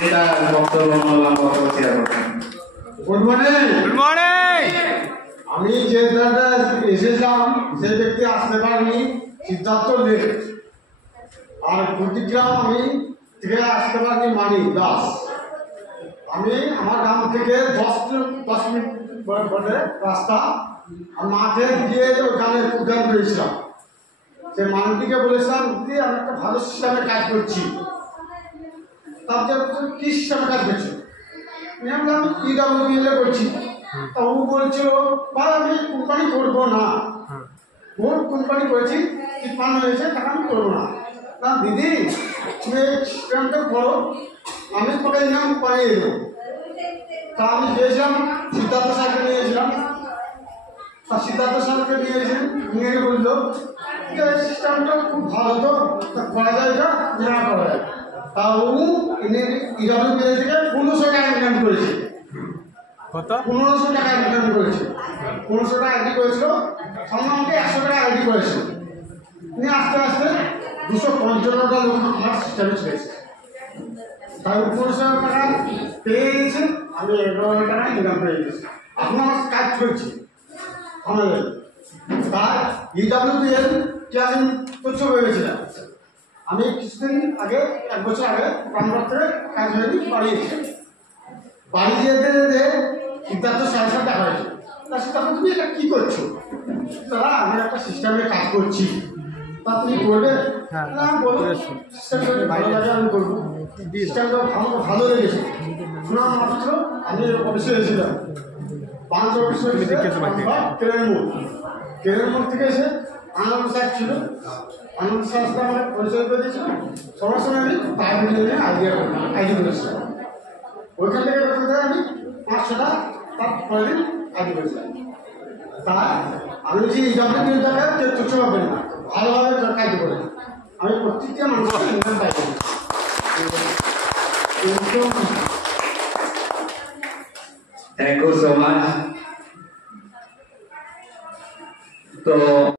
যেটা বক্তব্য বললাম বক্তব্য শেয়ার করবেন। Good morning. Good morning. আমি যে দাদা এসেছিলাম সেই ব্যক্তি আসতে পারেনি, সিদ্ধার্থ লেট। আর কুটিগ্রাম আমি থেকে আসতে পারিনি মানিক দাস। আমি আমার গ্রাম থেকে 10 মিনিট পরে রাস্তা মাঠে গিয়ে ওখানে উদ্যান করেছিলাম। সে মানিককে বলেছিলাম দিদি আমি একটা ভালো সিস্টেমে কাজ করছি। তারপরে কি সিস্টেমে কাজ করছি? আমি PWBL করছি। তা ও বলছিল ভাই আমি কোম্পানি করবো না, বহুত কোম্পানি করেছি, কি ফান্ড হয়েছে টাকা আমি করবো না। না দিদি তুমি সিস্টেমটা করো, আমি তোকে ইনাম পাইয়ে দেবো। তা আমি গিয়েছিলাম সিদ্ধার্থ স্যারকে নিয়েছিলাম। তা সিদ্ধার্থ স্যারকে নিয়ে বললো যে সিস্টেমটা খুব ভালো, তো করা যায় না করা যায়। তা ও PWBL থেকে 1500 টাকা ইনকাম করেছে। কত? 1500 টাকা ইনকাম করেছে। 1500 টাকা আইডি করেছিল, সামনে আমাকে 100 টাকা আইডি করেছিল। নিয়ে আস্তে আস্তে 255টা লোক আমার সিস্টেমে ছেড়েছে। তাই 1500 টাকা পেয়ে গেছে, আমি 11 টাকা ইনকাম পেয়ে গেছি। এখন আমার কাজ চলছে আমাদের। তার PWBL কে আমি তুচ্ছ ভেবেছিলাম। আমি কিছুদিন আগে 1 বছর আগে প্রাণবাদ থেকে কাজ হয়নি বাড়ি এসেছি। বাড়ি যেতে যেতে সিদ্ধার্থ স্যারের সাথে দেখা হয়েছে। তা সিদ্ধার্থ তুমি এটা কী করছো? দাদা আমি একটা সিস্টেমে কাজ করছি, তা তুমি করবে? না বলো, সিস্টেমটা ভালো লাগে আমি করবো। সিস্টেমটা আমাকে ভালো লেগেছে। শোনা মাত্র আমি অফিসে এসেছিলাম, ব্রাঞ্চ অফিসে কেরের মোড় থেকে এসে আনন্দ স্যার ছিল। আনন্দ স্যার সাথে আমার পরিচয় করে দিয়েছিল। সবার সঙ্গে আমি তাই নিয়ে আইডি করেছিলাম। ওইখান থেকে আমি 500 টাকা তার পরের দিন আইডি করেছিলাম। তা আমি বলছি PWBL টাকা কেউ তুচ্ছ পাবেন না, ভালোভাবে কাজ করে আমি প্রত্যেকটা মানুষের ইনকাম পাই। Thank you so much. তো